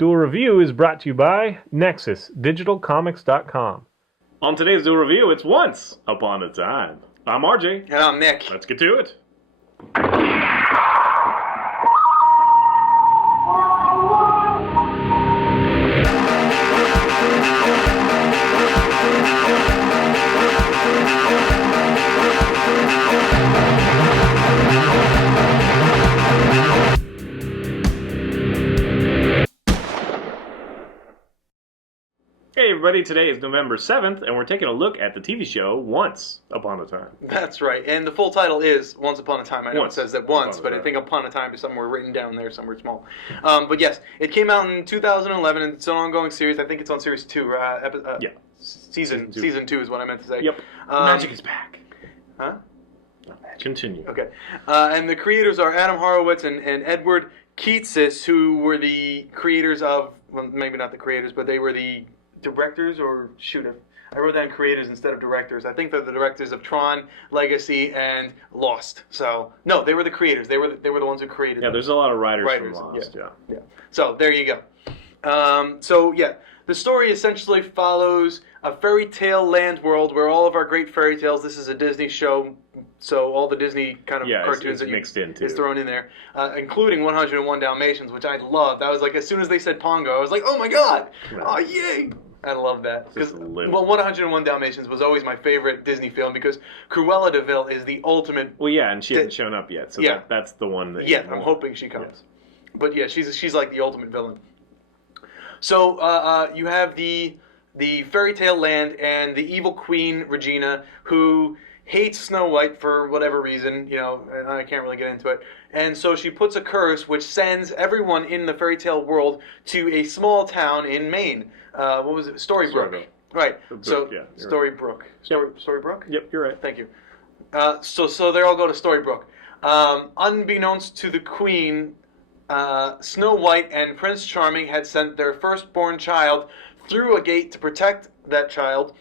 Duel Review is brought to you by NexusDigitalComics.com. On today's Duel Review, it's Once Upon a Time. I'm RJ. And I'm Nick. Let's get to it. Hey everybody, today is November 7th, and we're taking a look at the TV show Once Upon a Time. That's right, and the full title is Once Upon a Time. I know it says that once, but I think Upon a Time is somewhere written down there, somewhere small. But yes, it came out in 2011, and it's an ongoing series. I think it's on Series 2, yeah. Season 2 is what I meant to say. Yep. Magic is back. Huh? Continue. Okay. And the creators are Adam Horowitz and Edward Keatsis, who were the creators of, well, maybe not the creators, but they were the directors, or shoot, I wrote down creators instead of directors. I think they're the directors of Tron, Legacy, and Lost. So no, they were the creators. They were the ones who created. Yeah, them. there's a lot of writers from Lost. Yeah. So there you go. So yeah, the story essentially follows a fairy tale land world where all of our great fairy tales. This is a Disney show, so all the Disney kind of cartoons it's mixed into is thrown in there, including 101 Dalmatians, which I loved. I was like, as soon as they said Pongo, I was like, oh my god, oh yay! I love that. Because, well, 101 Dalmatians was always my favorite Disney film because Cruella de Vil is the ultimate... Well, yeah, and she hasn't shown up yet, so that's the one that... Yeah, I'm hoping she comes. Yes. But yeah, she's like the ultimate villain. So you have the fairy tale land and the evil queen, Regina, who hates Snow White for whatever reason, and I can't really get into it. And so she puts a curse which sends everyone in the fairy tale world to a small town in Maine. What was it? Storybrooke. Right. Storybrooke. Storybrooke? Yep, you're right. Thank you. So they all go to Storybrooke. Unbeknownst to the queen, Snow White and Prince Charming had sent their firstborn child through a gate to protect that child.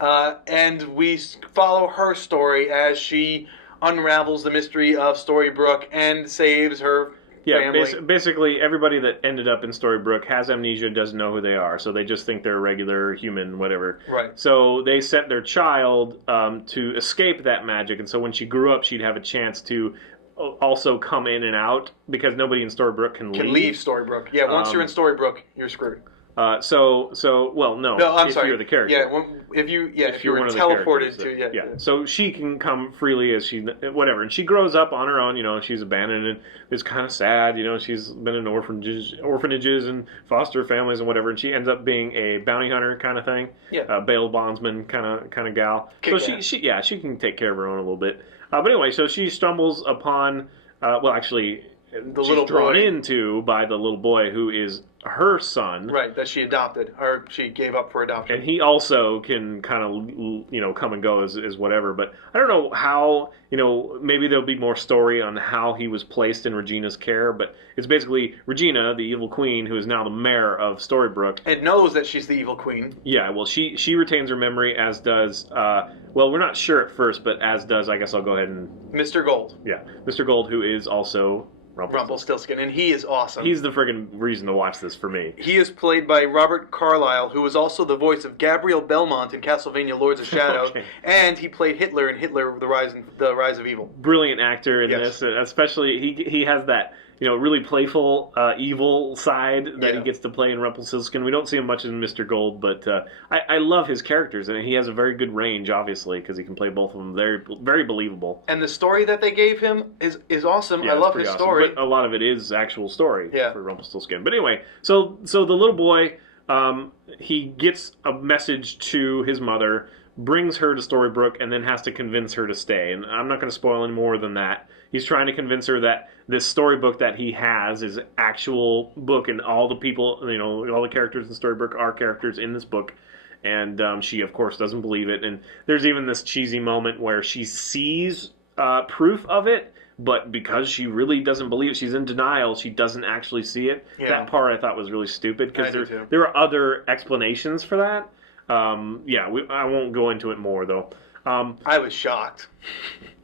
And we follow her story as she unravels the mystery of Storybrooke and saves her family. Basically everybody that ended up in Storybrooke has amnesia, doesn't know who they are, so they just think they're a regular human, whatever. Right. So they sent their child to escape that magic, and so when she grew up, she'd have a chance to also come in and out, because nobody in Storybrooke can leave Storybrooke. Yeah, once you're in Storybrooke, you're screwed. No, I'm sorry. You're the character. Yeah, if you were teleported to, So she can come freely as she, whatever. And she grows up on her own, she's abandoned and is kind of sad, she's been in orphanages and foster families and whatever, and she ends up being a bounty hunter kind of thing. Yeah. Bail bondsman kind of gal. So she can take care of her own a little bit. But anyway, so she stumbles upon, she's drawn into by the little boy who is her son. Right, that she adopted, or she gave up for adoption. And he also can kind of, come and go as whatever. But I don't know how, maybe there'll be more story on how he was placed in Regina's care. But it's basically Regina, the evil queen, who is now the mayor of Storybrooke. And knows that she's the evil queen. Yeah, well, she retains her memory, as does, we're not sure at first, but as does, I guess I'll go ahead and... Mr. Gold. Yeah, Mr. Gold, who is also... Rumpelstiltskin, and he is awesome. He's the friggin' reason to watch this for me. He is played by Robert Carlyle, who is also the voice of Gabriel Belmont in Castlevania Lords of Shadow, and he played Hitler in Hitler: The Rise of Evil. Brilliant actor in this, especially he has that really playful evil side that he gets to play in Rumpelstiltskin. We don't see him much in Mr. Gold, but I love his characters, and he has a very good range, obviously, because he can play both of them very, very believable. And the story that they gave him is awesome. I love his story. But a lot of it is actual story for Rumpelstiltskin. But anyway, so the little boy, he gets a message to his mother, brings her to Storybrooke, and then has to convince her to stay. And I'm not going to spoil any more than that. He's trying to convince her that this storybook that he has is an actual book, and all the people, all the characters in Storybrooke are characters in this book. And she, of course, doesn't believe it. And there's even this cheesy moment where she sees proof of it, but because she really doesn't believe it, she's in denial, she doesn't actually see it. Yeah. That part I thought was really stupid, because there are other explanations for that. I won't go into it more, though. I was shocked.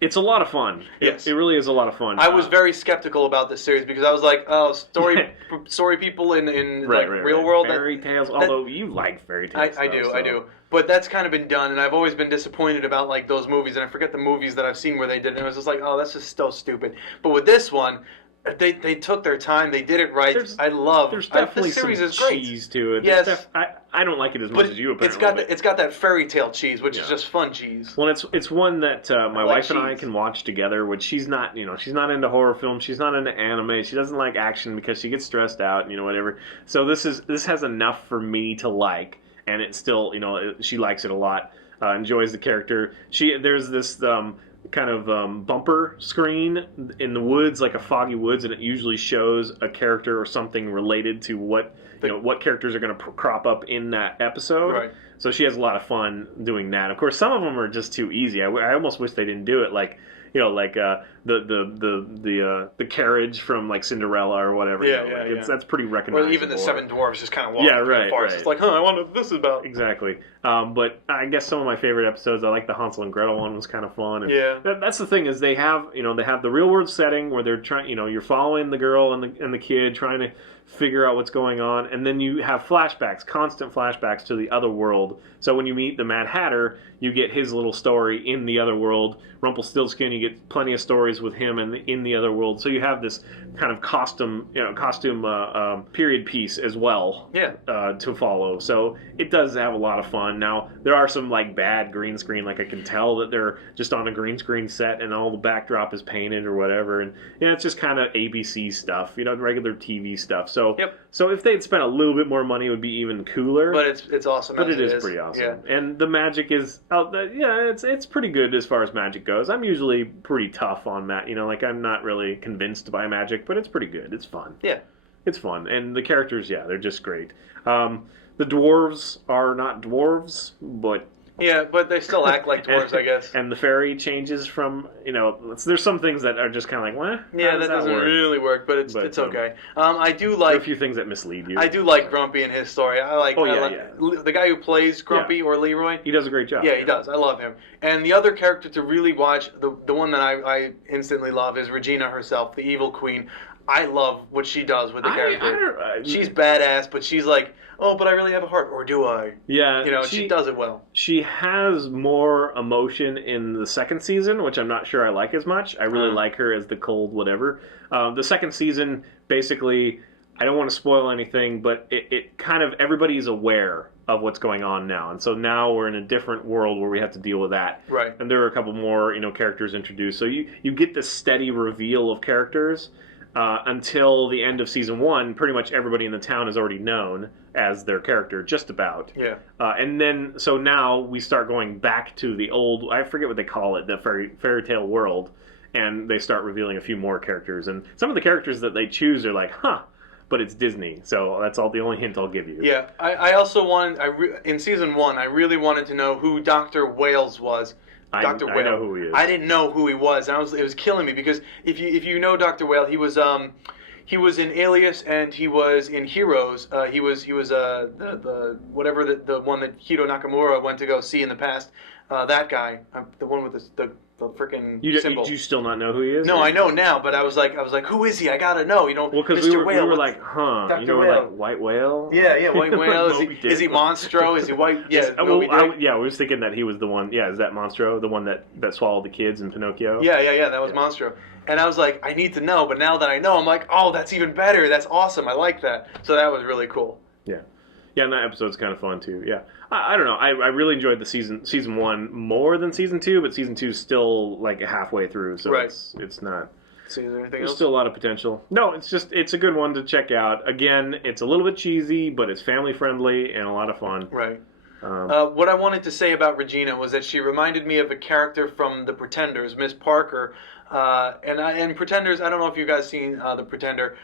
It's a lot of fun. Yes. It really is a lot of fun. I was very skeptical about this series because I was like, oh, story people in real world. Fairy tales, although you like fairy tales. I do. But that's kind of been done, and I've always been disappointed about like those movies, and I forget the movies that I've seen where they did it, and it was just like, oh, that's just so stupid. But with this one, they took their time, they did it right. There's definitely this series some is great. cheese to it. Yes. I don't like it as much as you, apparently. It's got that fairy tale cheese, which is just fun cheese. Well, it's one that my wife and I can watch together, which she's not into horror films, she's not into anime, she doesn't like action because she gets stressed out, whatever. So this has enough for me to like, and it still, she likes it a lot, enjoys the character. There's this kind of bumper screen in the woods, like a foggy woods, and it usually shows a character or something related to what characters are going to crop up in that episode. Right. So she has a lot of fun doing that. Of course, some of them are just too easy. I almost wish they didn't do it, like the carriage from like Cinderella or whatever. That's pretty recognizable. Or even the Seven Dwarfs just kind of walking through the forest. It's like, I wonder what this is about. Exactly. But I guess some of my favorite episodes, I like the Hansel and Gretel one, was kind of fun. And that's the thing, is they have the real world setting where they're trying, you're following the girl and the kid trying to figure out what's going on, and then you have constant flashbacks to the other world. So when you meet the Mad Hatter, you get his little story in the other world. Rumpelstiltskin, you get plenty of stories with him in the other world. So you have this kind of costume period piece as well to follow. So it does have a lot of fun. Now, there are some like bad green screen, like I can tell that they're just on a green screen set and all the backdrop is painted or whatever. And it's just kind of ABC stuff, regular TV stuff. So if they'd spent a little bit more money, it would be even cooler. But it's awesome. But it is pretty awesome. Yeah. And the magic is it's pretty good as far as magic goes. I'm usually pretty tough on that, I'm not really convinced by magic, but it's pretty good. It's fun. Yeah. It's fun. And the characters, they're just great. The dwarves are not dwarves, but... Yeah, but they still act like dwarves, I guess. And the fairy changes from, there's some things that are just kind of like, what? Yeah, that doesn't really work, but it's okay. I do like... There are a few things that mislead you. I do like Grumpy and his story. I like the guy who plays Grumpy or Leroy. He does a great job. Yeah, he does. I love him. And the other character to really watch, the one that I instantly love, is Regina herself, the evil queen. I love what she does with the character. She's badass, but she's like, oh, but I really have a heart, or do I? Yeah. She does it well. She has more emotion in the second season, which I'm not sure I like as much. I really like her as the cold whatever. The second season, basically, I don't want to spoil anything, but it kind of, everybody's aware of what's going on now. And so now we're in a different world where we have to deal with that. Right. And there are a couple more, characters introduced. So you get this steady reveal of characters. Until the end of season 1, pretty much everybody in the town is already known as their character, just about. Yeah. And then, so now we start going back to the old, I forget what they call it, the fairy tale world, and they start revealing a few more characters. And some of the characters that they choose are like, but it's Disney. So that's the only hint I'll give you. Yeah. I also in season 1, I really wanted to know who Dr. Wales was. Dr. Whale. I know who he is. I didn't know who he was, and it was killing me because if you know Dr. Whale, he was in Alias and he was in Heroes. He was the one that Hiro Nakamura went to go see in the past. That guy, the one with the freaking symbol. Do you still not know who he is? No, I know now, but I was like, who is he? I gotta know. Well, because we were like, Dr. Whale. Like White Whale. Yeah, White Whale. Is he Monstro? Is he White? Yeah, I was thinking that he was the one. Yeah, is that Monstro, the one that swallowed the kids in Pinocchio? Yeah. That was Monstro. And I was like, I need to know, but now that I know, I'm like, oh, that's even better. That's awesome. I like that. So that was really cool. Yeah. Yeah, and that episode's kind of fun too. Yeah, I don't know. I really enjoyed the season 1 more than season 2, but season 2 is still like halfway through, so it's not. So is there anything There's else? still a lot of potential. No, it's a good one to check out. Again, it's a little bit cheesy, but it's family friendly and a lot of fun. Right. What I wanted to say about Regina was that she reminded me of a character from The Pretenders, Miss Parker. And Pretenders, I don't know if you guys seen The Pretender.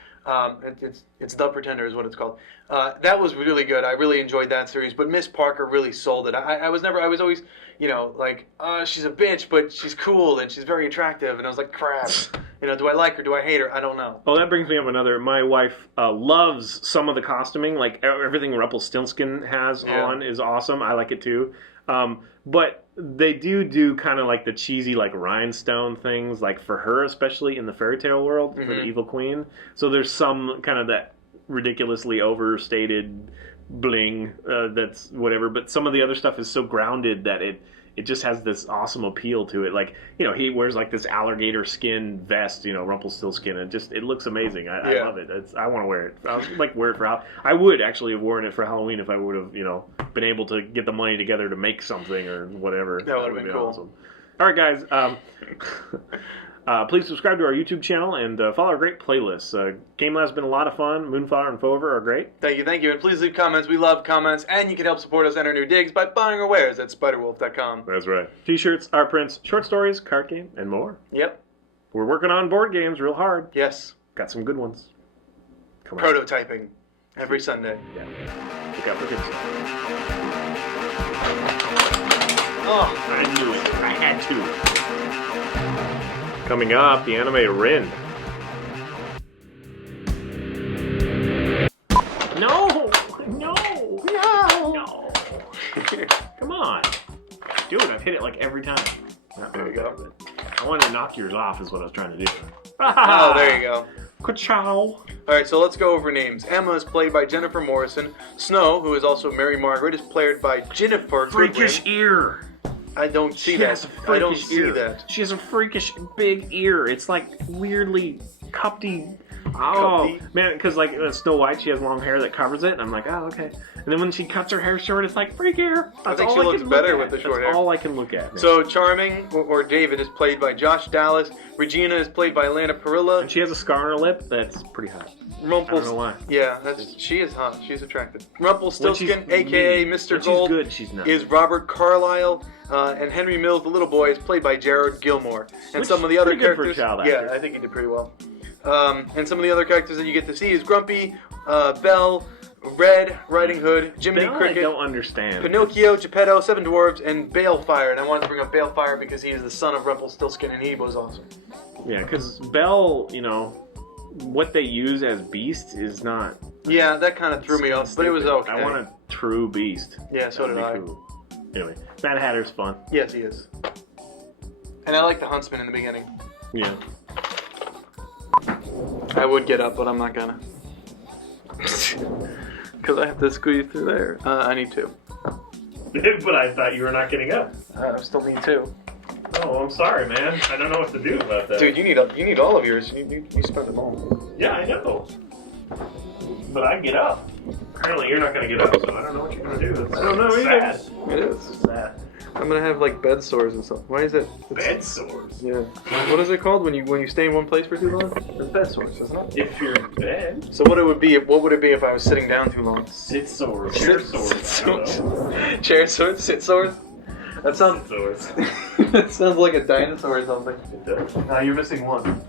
It's The Pretender is what it's called. That was really good. I really enjoyed that series. But Miss Parker really sold it. I was always, like, she's a bitch, but she's cool and she's very attractive. And I was like, crap. Do I like her? Do I hate her? I don't know. Oh, that brings me up another. My wife loves some of the costuming. Like everything Rumpelstiltskin has on is awesome. I like it too. But they do kind of like the cheesy like rhinestone things, like for her especially in the fairy tale world for the evil queen. So there's some kind of that ridiculously overstated bling that's whatever, but some of the other stuff is so grounded that it just has this awesome appeal to it. Like, he wears like this alligator skin vest, Rumpelstiltskin, and it looks amazing. I love it. I want to wear it. I would like wear it for I would actually have worn it for Halloween if I would have, been able to get the money together to make something or whatever. That would have been cool. Awesome. All right, guys. Please subscribe to our YouTube channel and follow our great playlists. Game Lab's been a lot of fun. Moonfire and Fover are great. Thank you. And please leave comments. We love comments. And you can help support us and our new digs by buying our wares at spiderwolf.com. That's right. T-shirts, art prints, short stories, card game, and more. Yep. We're working on board games real hard. Yes. Got some good ones. Come on. Prototyping. Every Sunday. Yeah. Look out for good stuff. Oh, I knew it. I had to. Coming up, the anime Rin. No! Come on. Dude, I've hit it like every time. There you go. I wanted to knock yours off is what I was trying to do. Oh, there you go. Ka-chow. Alright, so let's go over names. Emma is played by Jennifer Morrison. Snow, who is also Mary Margaret, is played by Jennifer Freakish Goodwin. ear. I don't see that. I don't see that. She has a freakish big ear. It's like weirdly cuppy. Oh, man, because like Snow White, she has long hair that covers it. And I'm like, oh, okay. And then when she cuts her hair short, it's like, freak ear. I think she looks better with the short hair. That's all I can look at. Man. So Charming, or David, is played by Josh Dallas. Regina is played by Lana Parrilla. And she has a scar on her lip that's pretty hot. I don't know why. Yeah, she is hot. She's attractive. Rumpelstiltskin, a.k.a. Mr. Gold, good, she's not. is Robert Carlyle. And Henry Mills, the little boy, is played by Jared Gilmore. And some of the other characters... Yeah, I think he did pretty well. And some of the other characters that you get to see is Grumpy, Belle, Red Riding Hood, Jiminy Cricket, I don't understand. Pinocchio, Geppetto, Seven Dwarves, and Balefire. And I wanted to bring up Balefire because he is the son of Rumpelstiltskin, and he was awesome. Yeah, because Belle, what they use as Beast is not... Yeah, that kind of threw me off, but it was okay. I want a true Beast. Yeah, so did I. Cool. Anyway, Mad Hatter's fun. Yes, he is. And I like the Huntsman in the beginning. Yeah. I would get up, but I'm not gonna. Because I have to squeeze through there. I need to. But I thought you were not getting up. I still need to. Oh, I'm sorry, man. I don't know what to do about that. Dude, you need all of yours. You spent them all. Yeah, I know. But I get up. Apparently you're not going to get up, so I don't know what you're going to do. I don't know either. Sad. It is. Sad. I'm going to have like bed sores and stuff. Why is that? Bed sores? Yeah. What is it called when you stay in one place for too long? It's bed sores, isn't it? If you're in bed. So what would it be if I was sitting down too long? Sit sores. Chair sores. Chair sores? Sit sores? That sounds... Sit sores. That sounds like a dinosaur or something. It does. No, you're missing one.